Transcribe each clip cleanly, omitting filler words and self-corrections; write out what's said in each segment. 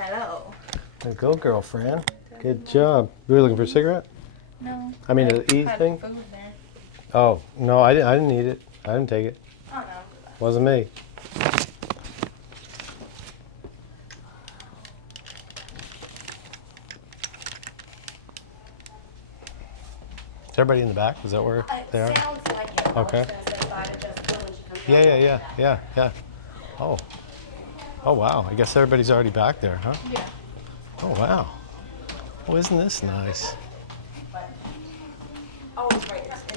Hello. There you go, girlfriend. Good job. You were looking for a cigarette? No. I mean, an E had thing? Food there. Oh, no, I didn't eat it. I didn't take it. Oh no. Wasn't me. Is everybody in the back? Is that where they are? Sounds like it. Okay. Yeah. Oh. Oh, wow. I guess everybody's already back there, huh? Yeah. Oh, wow. Oh, isn't this nice?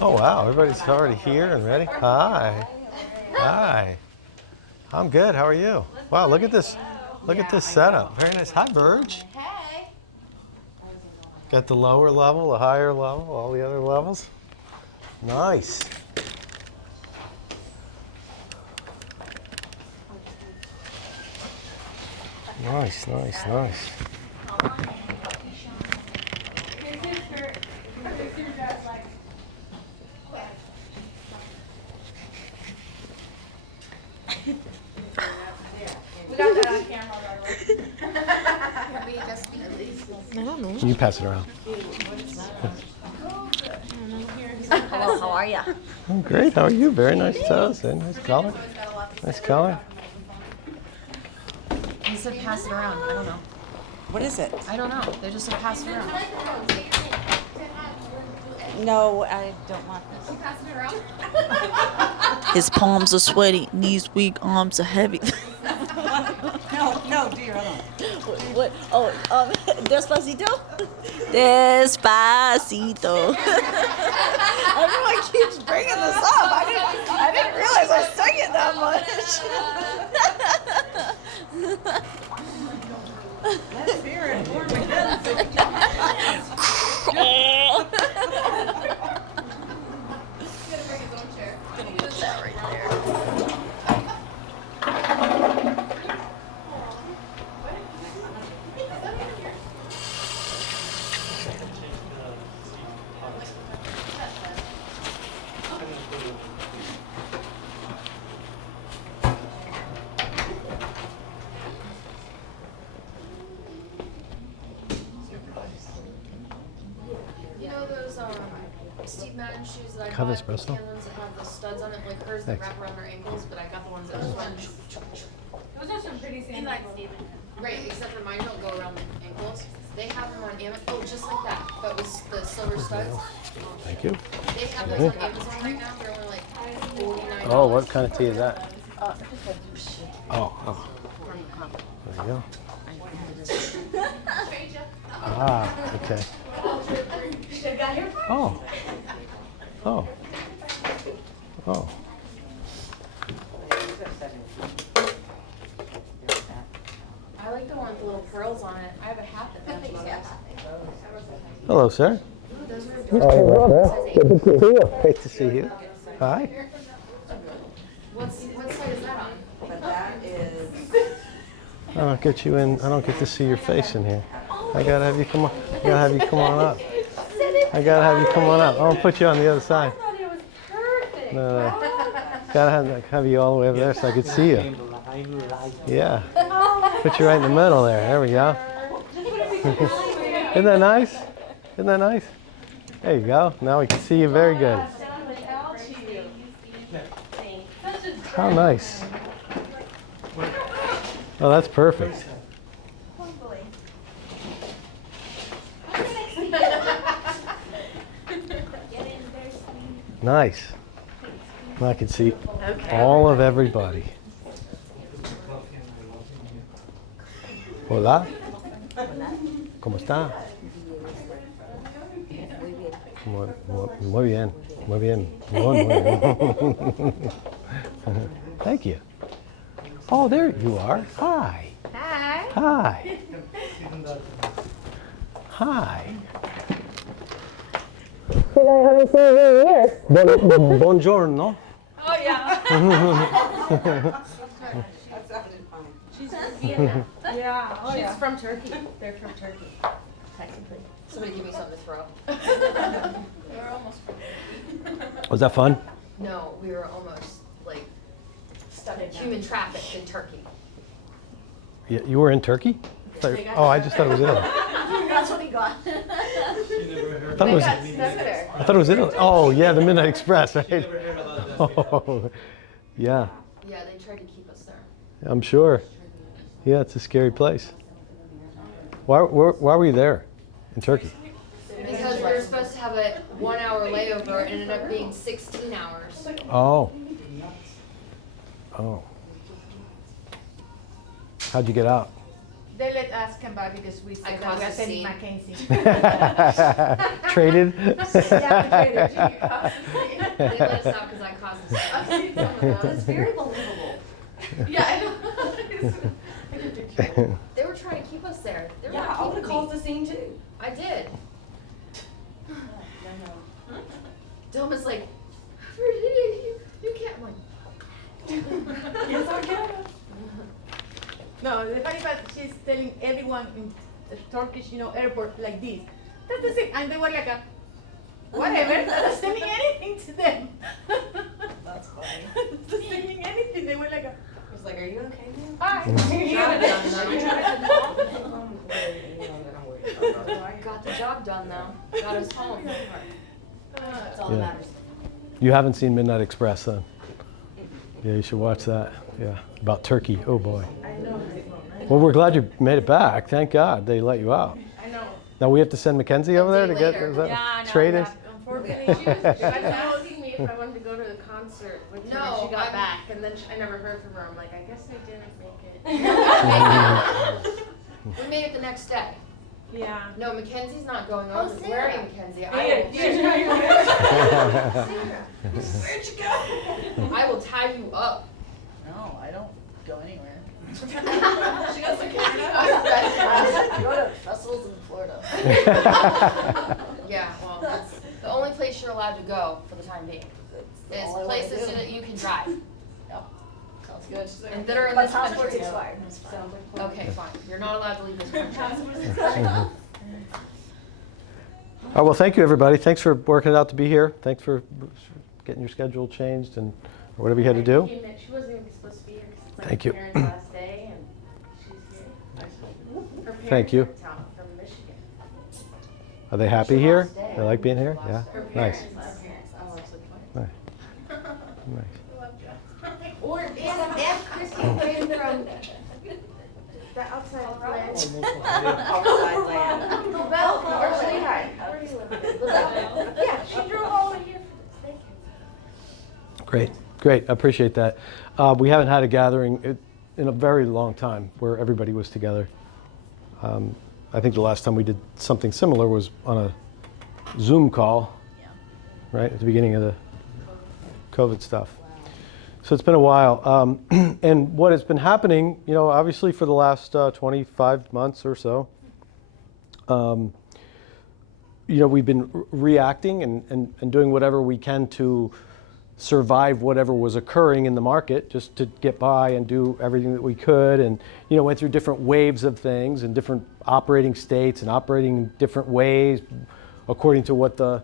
Oh, wow. Everybody's already here and ready. Hi. Hi. I'm good. How are you? Wow, look at this. Look at this setup. Very nice. Hi, Verge. Hey. Got the lower level, the higher level, all the other levels. Nice. Nice. We got that on camera, by I don't know. You pass it around. Hello, how are ya? Oh, great. How are you? Very nice toes. Very nice color. Nice color. He said pass it around. I don't know. What is it? I don't know. They just said pass it around. No, I don't want this. His palms are sweaty, knees weak, arms are heavy. No, do your own. What? Oh, Despacito? Despacito. Everyone keeps bringing this up. I didn't realize I sang it that much. Let's hear it. Gonna put that right there. You know those Steve Madden shoes that I Have got? espresso? The ones that have the studs on it, like hers that wrap around her ankles, but I got the ones that just went. Those are some pretty sandals. Like Steven. Right, except for mine don't go around the ankles. They have them on Amazon. Oh, just like that, but with the silver studs. Thank you. They have those on Amazon right now. They're only like $49. Oh, what kind of tea is that? Oh. There you go. Ah, okay. Oh. I like the one with the little pearls on it. I have a hat that matches that. Hello, sir. Ooh, those are Good to see you. Great to see you. Hi. what side is that on? But that is. I don't get you in. I don't get to see your face in here. I gotta have you come on. I gotta have you come on up. I gotta have you come on up. I'll put you on the other side. I thought it was perfect. No. Gotta have you all the way over there so I could see you. Yeah. Put you right in the middle there. There we go. Isn't that nice? Isn't that nice? There you go. Now we can see you very good. How nice. Oh, that's perfect. Nice. I can see all of everybody. Hola. ¿Cómo está? Muy bien. Muy bien. Muy bien. Thank you. Oh, there you are. Hi. Hi. Hi. Hi. I haven't seen you in years. Buongiorno. Oh yeah. Yeah. Oh, She's from Turkey. They're from Turkey, technically. Somebody give me something to throw. We're almost from Was that fun? No, we were almost like human trafficked in Turkey. You were in Turkey? Yeah. thought, oh, I just thought it was Italy. That's what he got. I thought it was, there. I thought it was Italy. Oh, yeah, the Midnight Express, right? Oh, yeah, Yeah, they tried to keep us there. I'm sure. Yeah, it's a scary place. Why were you there in Turkey? Because we were supposed to have a 1 hour layover, it ended up being 16 hours. Oh. Oh. How'd you get out? They let us come back because we said that we are caused a sending scene. Mackenzie. Traded? They let us out because I caused the scene. That's very believable. Yeah, I know. They were trying to keep us there. They were Yeah, not I would keeping have caused me. the scene too. I did. Dilma's like, you can't. I'm like, Yes, I can. No, the funny part, she's telling everyone in the Turkish, airport like this. That's the same. And they were like, whatever, not sending anything to them. That's funny. Not sending anything. They were like, He's like, are you okay now? hi. got the job done though. Got us home. That's all Yeah. that matters. You haven't seen Midnight Express then? Yeah, you should watch that. Yeah, about Turkey. Oh boy. Well, we're glad you made it back. Thank God they let you out. I know. Now we have to send Mackenzie over there to day get later. is that Yeah, I know. traded? Unfortunately, She was asking me if I wanted to go to the concert with her No, when she got I'm- back, and then I never heard from her. I'm like, I guess I didn't make it. We made it the next day. Yeah. No, Mackenzie's not going Oh, over. Sarah. Where are you, Mackenzie? Where'd you go? I will tie you up. No, I don't go anywhere. She goes to Canada. Go to festivals in Florida. Yeah, well, that's the only place you're allowed to go for the time being. That's Is all I wanna places do. that you can drive. Yep. Sounds good. And that are in My this passport's country. expired. It's fine. Okay, fine. You're not allowed to leave this country. Oh, well, thank you, everybody. Thanks for working it out to be here. Thanks for getting your schedule changed and whatever you had to do. She wasn't even supposed to be here because it's like Thank her you. parents' last day, and she's here. Her parents Thank you. are in town from Michigan. Are they happy here? They like being here? Yeah? Her Nice. parents. Her parents. Oh, that's so Nice. funny. Nice. Or and Christy played from the outside land. Outside land. Bell or Lehigh. Where do you live? Yeah, she drove all the way here for this vacation. Great, great. I appreciate that. We haven't had a gathering in a very long time where everybody was together. I think the last time we did something similar was on a Zoom call, Yeah. right, at the beginning of the COVID stuff. So it's been a while. And what has been happening, obviously for the last 25 months or so, we've been reacting and doing whatever we can to survive whatever was occurring in the market, just to get by and do everything that we could, and went through different waves of things and different operating states and operating in different ways according to what the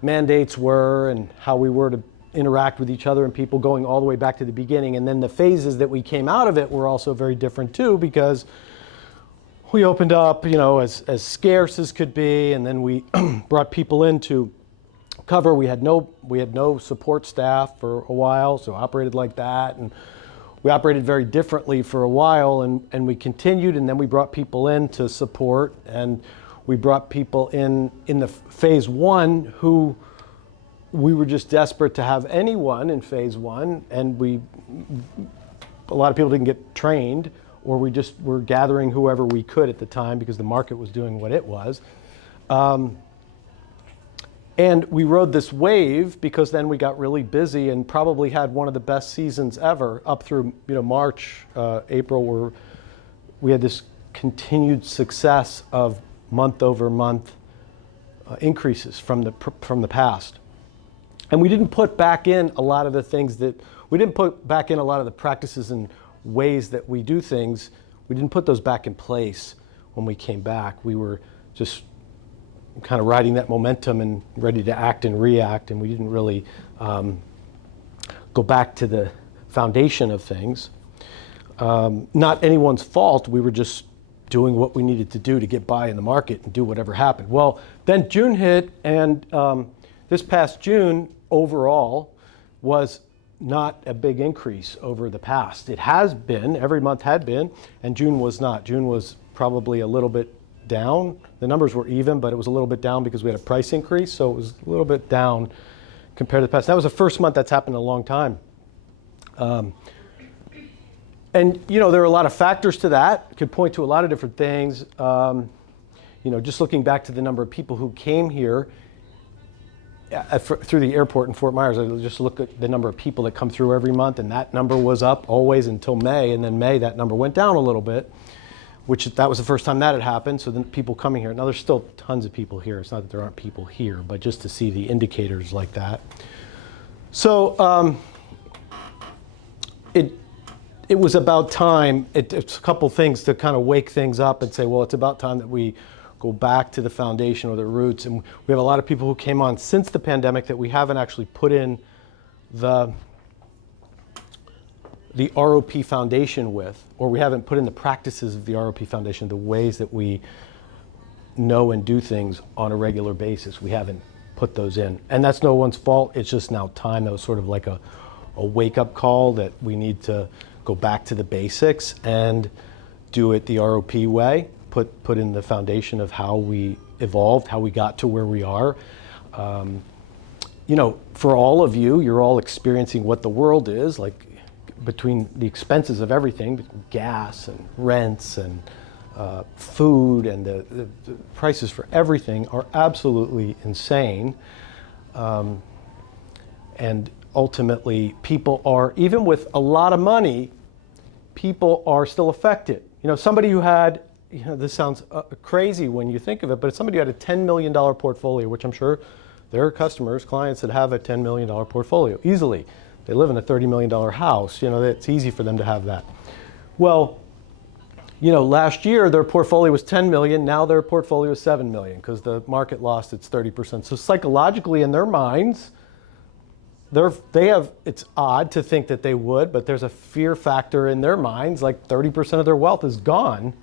mandates were and how we were to interact with each other and people, going all the way back to the beginning. And then the phases that we came out of it were also very different too, because we opened up as scarce as could be, and then we brought people in to cover. We had no support staff for a while, so operated like that, and we operated very differently for a while, and we continued, and then we brought people in to support, and we brought people in the phase one who we were just desperate to have anyone in phase one, and a lot of people didn't get trained, or we just were gathering whoever we could at the time because the market was doing what it was. And we rode this wave because then we got really busy and probably had one of the best seasons ever up through March, April, where we had this continued success of month over month increases from the past. And we didn't put back in a lot of the things we didn't put back in a lot of the practices and ways that we do things. We didn't put those back in place when we came back. We were just kind of riding that momentum and ready to act and react, and we didn't really go back to the foundation of things. Not anyone's fault. We were just doing what we needed to do to get by in the market and do whatever happened. Well, then June hit, and this past June overall was not a big increase over the past. It has been, every month had been, and June was not. June was probably a little bit down. The numbers were even, but it was a little bit down because we had a price increase, so it was a little bit down compared to the past. That was the first month that's happened in a long time. And there are a lot of factors to that. It could point to a lot of different things. Just looking back to the number of people who came here through the airport in Fort Myers, I just look at the number of people that come through every month, and that number was up always until May, and then May that number went down a little bit, which that was the first time that had happened. So then people coming here. Now there's still tons of people here. It's not that there aren't people here, but just to see the indicators like that. So it was about time. It's a couple things to kind of wake things up and say, well, it's about time that we go back to the foundation or the roots. And we have a lot of people who came on since the pandemic that we haven't actually put in the ROP foundation with, or we haven't put in the practices of the ROP foundation, the ways that we know and do things on a regular basis. We haven't put those in. And that's no one's fault. It's just now time. That was sort of like a wake-up call that we need to go back to the basics and do it the ROP way, put in the foundation of how we evolved, how we got to where we are. For all of you, you're all experiencing what the world is, like between the expenses of everything, gas and rents and food, and the prices for everything are absolutely insane. And ultimately, people are, even with a lot of money, people are still affected. Somebody who had, this sounds crazy when you think of it, but somebody who had a $10 million portfolio, which I'm sure there are customers, clients that have a $10 million portfolio easily. They live in a $30 million house. It's easy for them to have that. Well, last year their portfolio was 10 million. Now their portfolio is 7 million because the market lost its 30%. So psychologically, in their minds, it's odd to think that they would, but there's a fear factor in their minds, like 30% of their wealth is gone.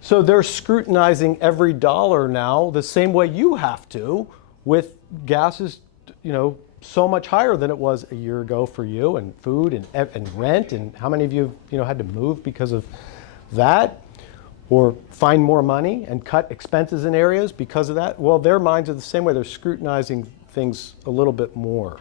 So they're scrutinizing every dollar now the same way you have to, with gas is, so much higher than it was a year ago for you, and food and rent, and how many of you, had to move because of that, or find more money and cut expenses in areas because of that? Well, their minds are the same way. They're scrutinizing things a little bit more.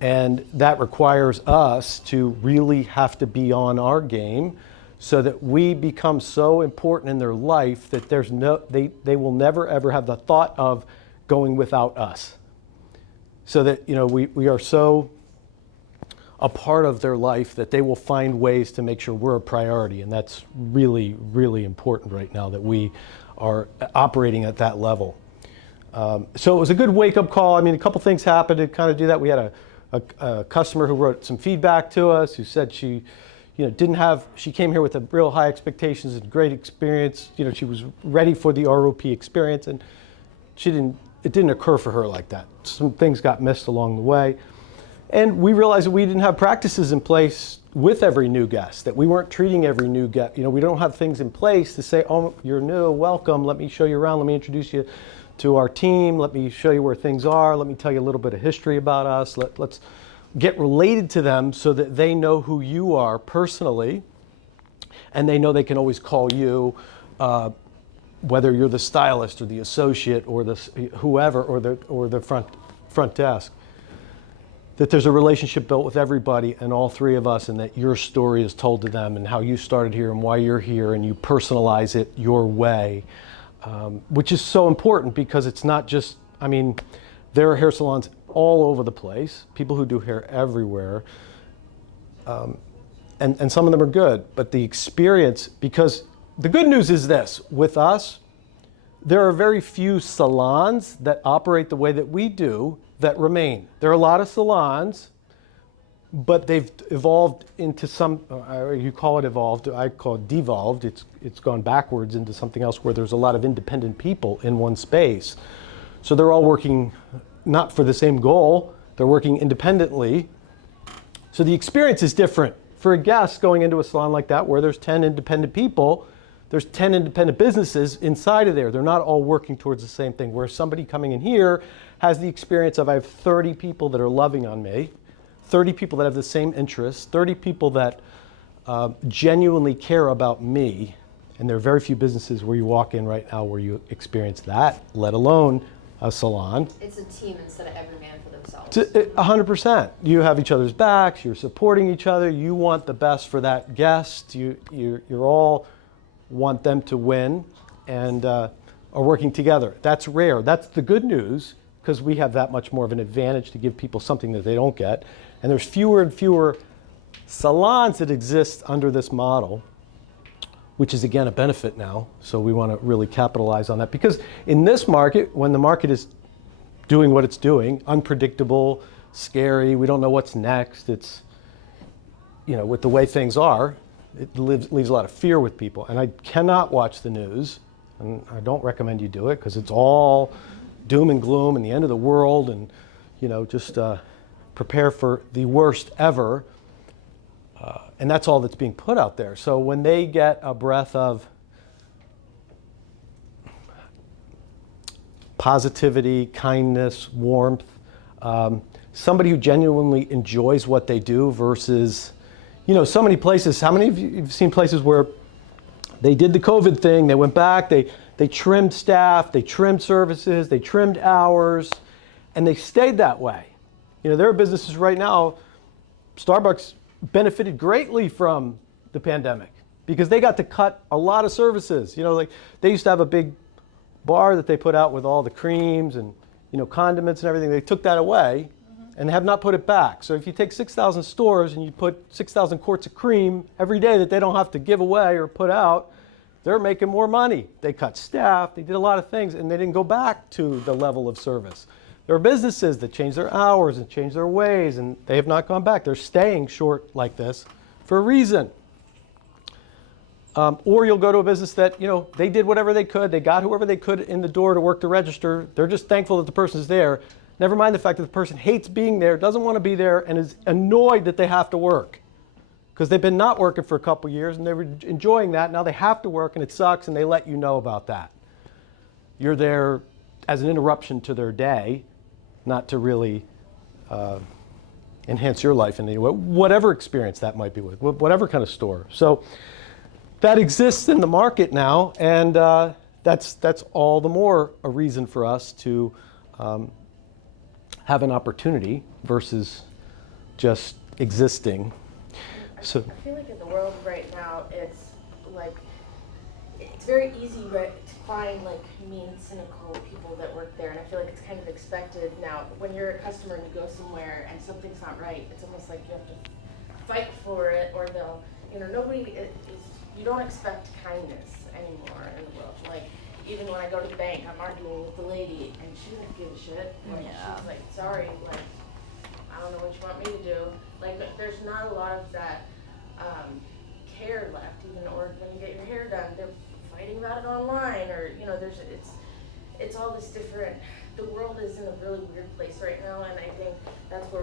And that requires us to really have to be on our game so that we become so important in their life that they will never ever have the thought of going without us. So that we are so a part of their life that they will find ways to make sure we're a priority. And that's really, really important right now, that we are operating at that level. So it was a good wake-up call. I mean, a couple things happened to kind of do that. We had a customer who wrote some feedback to us, who said she came here with a real high expectations and great experience. She was ready for the ROP experience, and it didn't occur for her like that. Some things got missed along the way. And we realized that we didn't have practices in place with every new guest, that we weren't treating every new guest. We don't have things in place to say, oh, you're new, welcome, let me show you around, let me introduce you to our team, let me show you where things are, let me tell you a little bit of history about us, let's get related to them so that they know who you are personally, and they know they can always call you, whether you're the stylist or the associate or the whoever or the front desk. That there's a relationship built with everybody and all three of us, and that your story is told to them and how you started here and why you're here, and you personalize it your way, which is so important because it's not just, there are hair salons all over the place, people who do hair everywhere, and some of them are good, but the experience, because the good news is this, with us, there are very few salons that operate the way that we do that remain. There are a lot of salons, but they've evolved into some, you call it evolved, I call it devolved. It's gone backwards into something else where there's a lot of independent people in one space. So they're all working not for the same goal, they're working independently. So the experience is different. For a guest going into a salon like that where there's 10 independent people, there's 10 independent businesses inside of there. They're not all working towards the same thing. Where somebody coming in here has the experience of, I have 30 people that are loving on me, 30 people that have the same interests, 30 people that genuinely care about me. And there are very few businesses where you walk in right now where you experience that, let alone a salon. It's a team instead of every man for themselves. 100%. You have each other's backs, you're supporting each other, you want the best for that guest, you're all want them to win and are working together. That's rare. That's the good news, because we have that much more of an advantage to give people something that they don't get. And there's fewer and fewer salons that exist under this model, which is again a benefit now. So we want to really capitalize on that, because in this market, when the market is doing what it's doing, unpredictable, scary, we don't know what's next, it's, with the way things are, it leaves a lot of fear with people. And I cannot watch the news, and I don't recommend you do it, because it's all doom and gloom and the end of the world, and just prepare for the worst ever. And that's all that's being put out there. So when they get a breath of positivity, kindness, warmth, somebody who genuinely enjoys what they do versus, so many places, how many of you have seen places where they did the COVID thing, they went back, they trimmed staff, they trimmed services, they trimmed hours, and they stayed that way. There are businesses right now, Starbucks benefited greatly from the pandemic because they got to cut a lot of services. Like they used to have a big bar that they put out with all the creams and, condiments and everything. They took that away and have not put it back. So if you take 6,000 stores and you put 6,000 quarts of cream every day that they don't have to give away or put out, they're making more money. They cut staff, they did a lot of things, and they didn't go back to the level of service. There are businesses that change their hours and change their ways, and they have not gone back. They're staying short like this for a reason. Or you'll go to a business that, they did whatever they could. They got whoever they could in the door to work the register. They're just thankful that the person's there. Never mind the fact that the person hates being there, doesn't want to be there, and is annoyed that they have to work. Because they've been not working for a couple years, and they were enjoying that. Now they have to work, and it sucks, and they let you know about that. You're there as an interruption to their day, not to really enhance your life in any way, whatever experience that might be with, whatever kind of store. So that exists in the market now, and that's all the more a reason for us to have an opportunity versus just existing. So I feel like in the world right now, it's very easy, right, to find mean, cynical people that work there, and I feel like it's kind of expected now. When you're a customer and you go somewhere and something's not right, it's almost like you have to fight for it, or they'll, nobody is. You don't expect kindness anymore in the world. Even when I go to the bank, I'm arguing with the lady, and she doesn't give a shit. She's like, sorry, I don't know what you want me to do. There's not a lot of that care left, or when you get your hair done, they're fighting about it online, or it's all this different. The world is in a really weird place right now, and I think that's where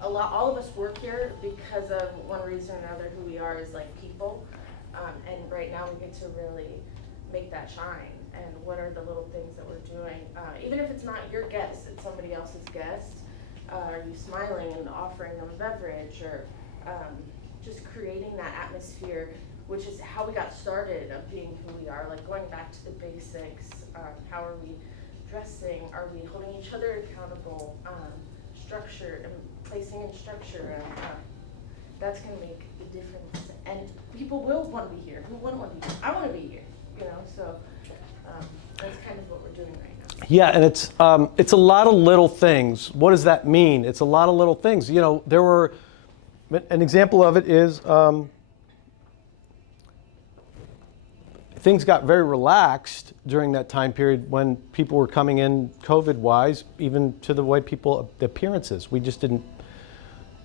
all of us work here because of one reason or another. Who we are is people, and right now we get to really make that shine. And what are the little things that we're doing? Even if it's not your guest, it's somebody else's guest. Are you smiling and offering them a beverage, or just creating that atmosphere, which is how we got started of being who we are, going back to the basics. How are we dressing? Are we holding each other accountable? Structure and placing in structure, and that's going to make the difference. And people will want to be here. Who wouldn't want to be here? I want to be here, so that's kind of what we're doing right now. yeah, and it's a lot of little things. What does that mean? It's a lot of little things. There were, an example of it is things got very relaxed during that time period when people were coming in COVID-wise, even to the way the appearances. We just didn't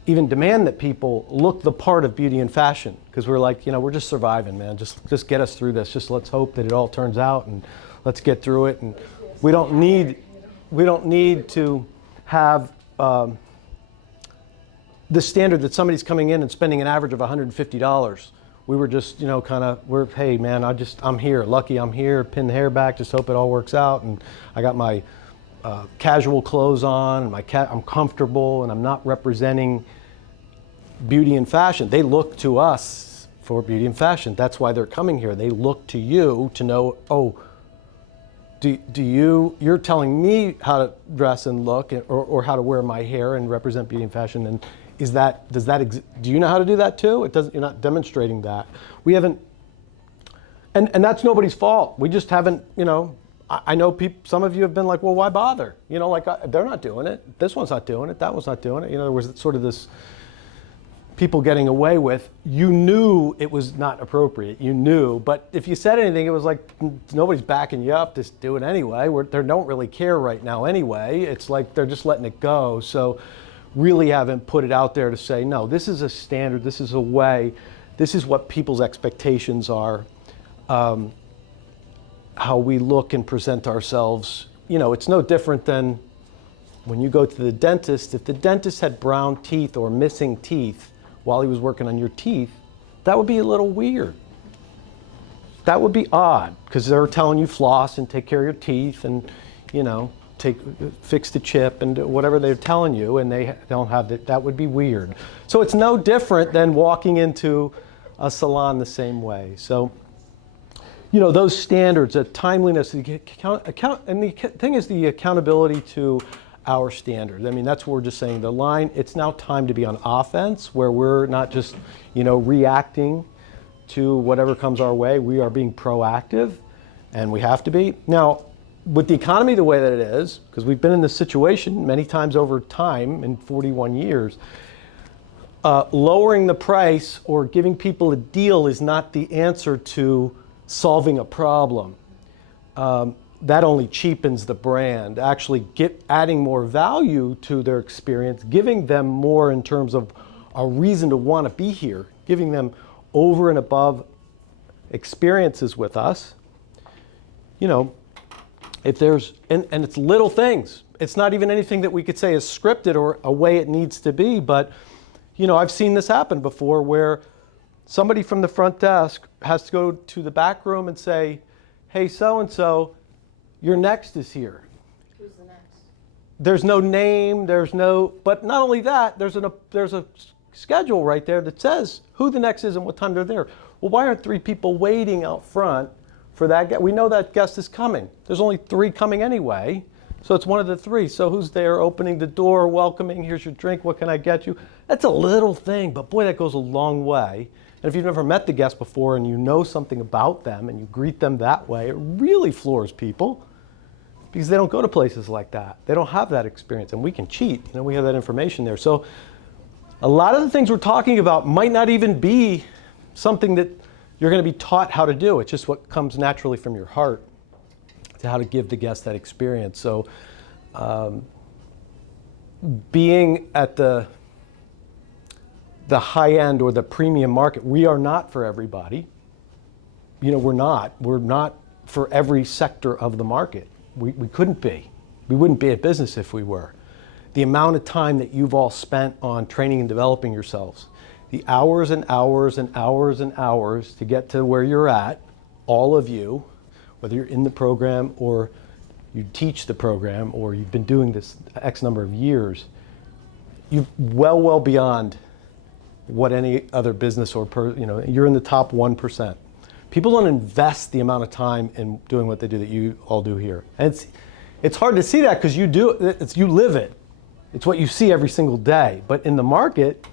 even demand that people look the part of beauty and fashion, because we're like, we're just surviving, man. Just get us through this. Just let's hope that it all turns out, and let's get through it. And we don't need to have the standard that somebody's coming in and spending an average of $150. We were just, hey man, I'm here, lucky I'm here, pin the hair back, just hope it all works out. And I got my casual clothes on, and I'm comfortable, and I'm not representing beauty and fashion. They look to us for beauty and fashion. That's why they're coming here. They look to you to know, oh, you're telling me how to dress and look, or how to wear my hair and represent beauty and fashion, and do you know how to do that too? You're not demonstrating that. We haven't, and that's nobody's fault. We just haven't, I know some of you have been like, well, why bother? They're not doing it. This one's not doing it. That one's not doing it. There was sort of this people getting away with. You knew it was not appropriate. You knew, but if you said anything, it was like nobody's backing you up. Just do it anyway. They don't really care right now anyway. It's like they're just letting it go. So really haven't put it out there to say, no, this is a standard. This is a way. This is what people's expectations are. How we look and present ourselves. It's no different than when you go to the dentist. If the dentist had brown teeth or missing teeth while he was working on your teeth, that would be a little weird. That would be odd, because they're telling you floss and take care of your teeth and, fix the chip and whatever they're telling you, and they don't have that. That would be weird. So it's no different than walking into a salon the same way. So, those standards, the timeliness, and the thing is the accountability to our standards. I mean, that's what we're just saying. The line, it's now time to be on offense, where we're not just, reacting to whatever comes our way. We are being proactive, and we have to be. Now, with the economy the way that it is, because we've been in this situation many times over time in 41 years, lowering the price or giving people a deal is not the answer to solving a problem. That only cheapens the brand. Actually adding more value to their experience, giving them more in terms of a reason to want to be here, giving them over and above experiences with us. If there's, and it's little things. It's not even anything that we could say is scripted or a way it needs to be, but I've seen this happen before, where somebody from the front desk has to go to the back room and say, hey, so-and-so, your next is here. Who's the next? There's no name, but not only that, there's a schedule right there that says who the next is and what time they're there. Well, why aren't 3 people waiting out front for that guest? We know that guest is coming. There's only 3 coming anyway, so it's one of the 3. So who's there opening the door, welcoming, here's your drink, what can I get you? That's a little thing, but boy, that goes a long way. And if you've never met the guest before and you know something about them and you greet them that way, it really floors people, because they don't go to places like that. They don't have that experience, and we can cheat. We have that information there. So a lot of the things we're talking about might not even be something that you're going to be taught how to do. It's just what comes naturally from your heart to how to give the guest that experience. So being at the high end or the premium market, we are not for everybody. We're not for every sector of the market. We couldn't be. We wouldn't be a business if we were. The amount of time that you've all spent on training and developing yourselves, the hours and hours and hours and hours to get to where you're at, all of you, whether you're in the program or you teach the program or you've been doing this X number of years, you're well beyond what any other business or you're in the top 1%. People don't invest the amount of time in doing what they do that you all do here. And it's hard to see that because you live it. It's what you see every single day. But in the market,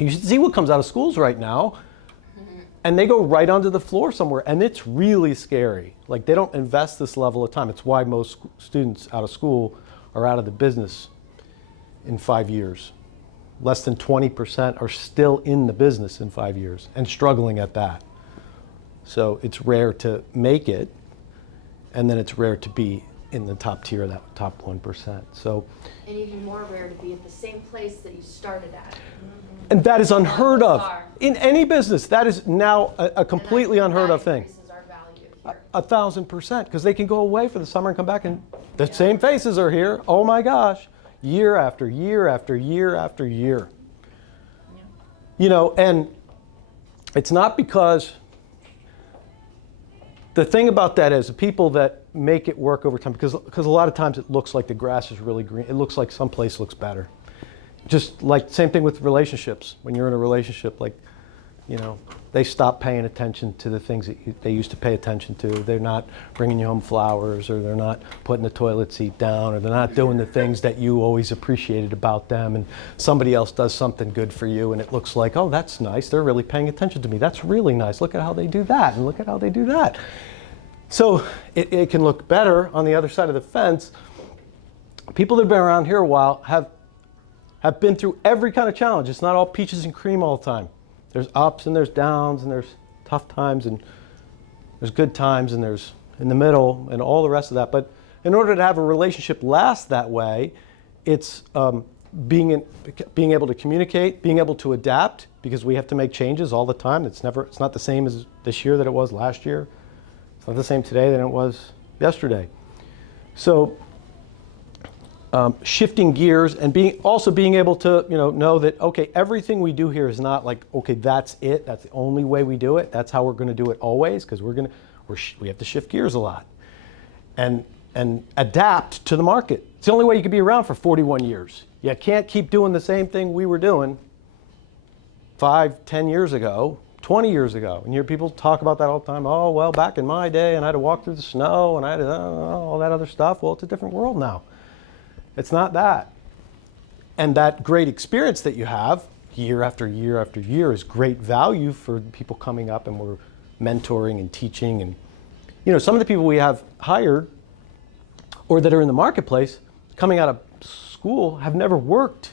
you should see what comes out of schools right now, and they go right onto the floor somewhere, and it's really scary. Like, they don't invest this level of time. It's why most students out of school are out of the business in 5 years. Less than 20% are still in the business in 5 years and struggling at that. So it's rare to make it, and then it's rare to be in the top tier, that top 1%. So, And even more rare to be at the same place that you started at. and that is unheard of Bizarre. in any business. That is now a completely unheard of thing. Increases our value here. 1,000%, because they can go away for the summer and come back and the same faces are here. Oh my gosh, year after year after year after year. And it's not because, the thing about that is the people that make it work over time, because a lot of times it looks like the grass is really green. It looks like someplace looks better. Just like same thing with relationships. When you're in a relationship, like, you know, they stop paying attention to the things that they used to pay attention to. They're not bringing you home flowers, or they're not putting the toilet seat down, or they're not doing the things that you always appreciated about them, and somebody else does something good for you and it looks like, oh, that's nice. They're really paying attention to me. That's really nice. Look at how they do that, and look at how they do that. So it can look better on the other side of the fence. People that have been around here a while have been through every kind of challenge. It's not all peaches and cream all the time. There's ups and there's downs, and there's tough times, and there's good times, and there's in the middle, and all the rest of that. But in order to have a relationship last that way, it's being able to communicate, being able to adapt, because we have to make changes all the time. It's not the same as this year that it was last year. It's not the same today than it was yesterday. So shifting gears and also being able to know that, okay, everything we do here is not like, okay, that's it. That's the only way we do it. That's how we're going to do it always, because we have to shift gears a lot and adapt to the market. It's the only way you can be around for 41 years. You can't keep doing the same thing we were doing 5, 10 years ago, 20 years ago. And you hear people talk about that all the time. Oh, well, back in my day, and I had to walk through the snow, and I had to, all that other stuff. Well, it's a different world now. It's not that. And that great experience that you have year after year after year is great value for people coming up, and we're mentoring and teaching. And some of the people we have hired or that are in the marketplace coming out of school have never worked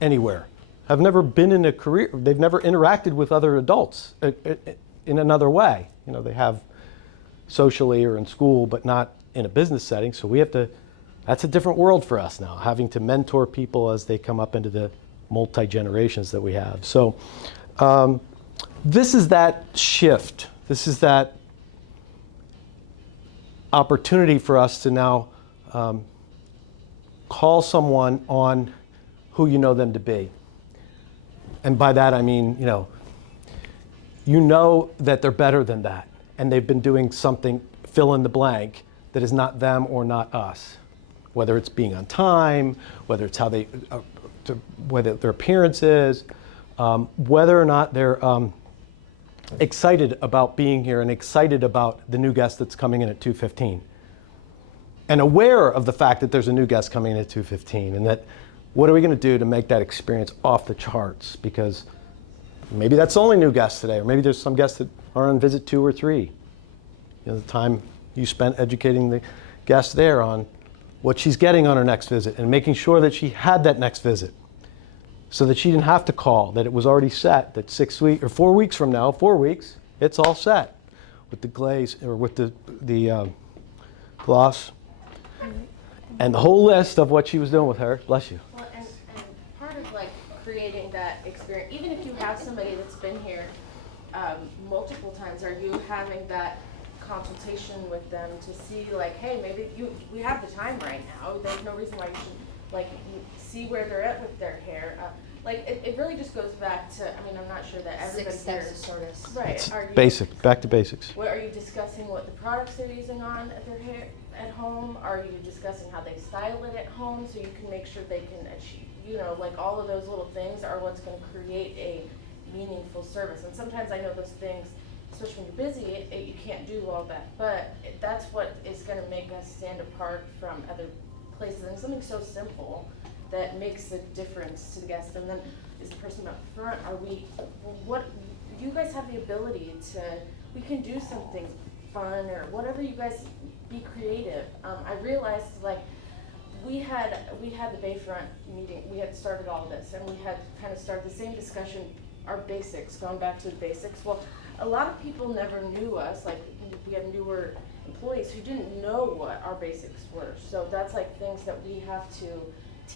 anywhere, have never been in a career. They've never interacted with other adults in another way. They have socially or in school, but not in a business setting. So we have to, that's a different world for us now, having to mentor people as they come up into the multi-generations that we have. So this is that shift. This is that opportunity for us to now call someone on who you know them to be. And by that I mean, you know that they're better than that, and they've been doing something, fill in the blank, that is not them or not us. Whether it's being on time, whether it's how they, whether their appearance is, whether or not they're excited about being here and excited about the new guest that's coming in at 2:15, and aware of the fact that there's a new guest coming in at 2:15, and that what are we going to do to make that experience off the charts? Because maybe that's the only new guest today, or maybe there's some guests that are on visit 2 or 3. The time you spent educating the guest there on what she's getting on her next visit, and making sure that she had that next visit, so that she didn't have to call, that it was already set, that 6 weeks or 4 weeks from now, 4 weeks, it's all set with the glaze or with the gloss and the whole list of what she was doing with her. Bless you. Well, and part of creating that experience, even if you have somebody that's been here multiple times, are you having that consultation with them to see hey, maybe we have the time right now. There's no reason why you should see where they're at with their hair. It really just goes back to, I'm not sure that everybody 6 steps here, to sortus. right? It's Are you, basic, back to basics. What are you discussing? What the products they're using on at their hair at home? Are you discussing how they style it at home so you can make sure they can achieve? All of those little things are what's going to create a meaningful service. And sometimes I know those things, especially when you're busy, you can't do all that. But that's what is going to make us stand apart from other places. And something so simple that makes a difference to the guest. And then is the person up front, you guys have the ability to, we can do something fun or whatever you guys, be creative. I realized we had the Bayfront meeting, we had started all this, and we had kind of started the same discussion, our basics, going back to the basics. Well, a lot of people never knew us, we have newer employees who didn't know what our basics were. So that's things that we have to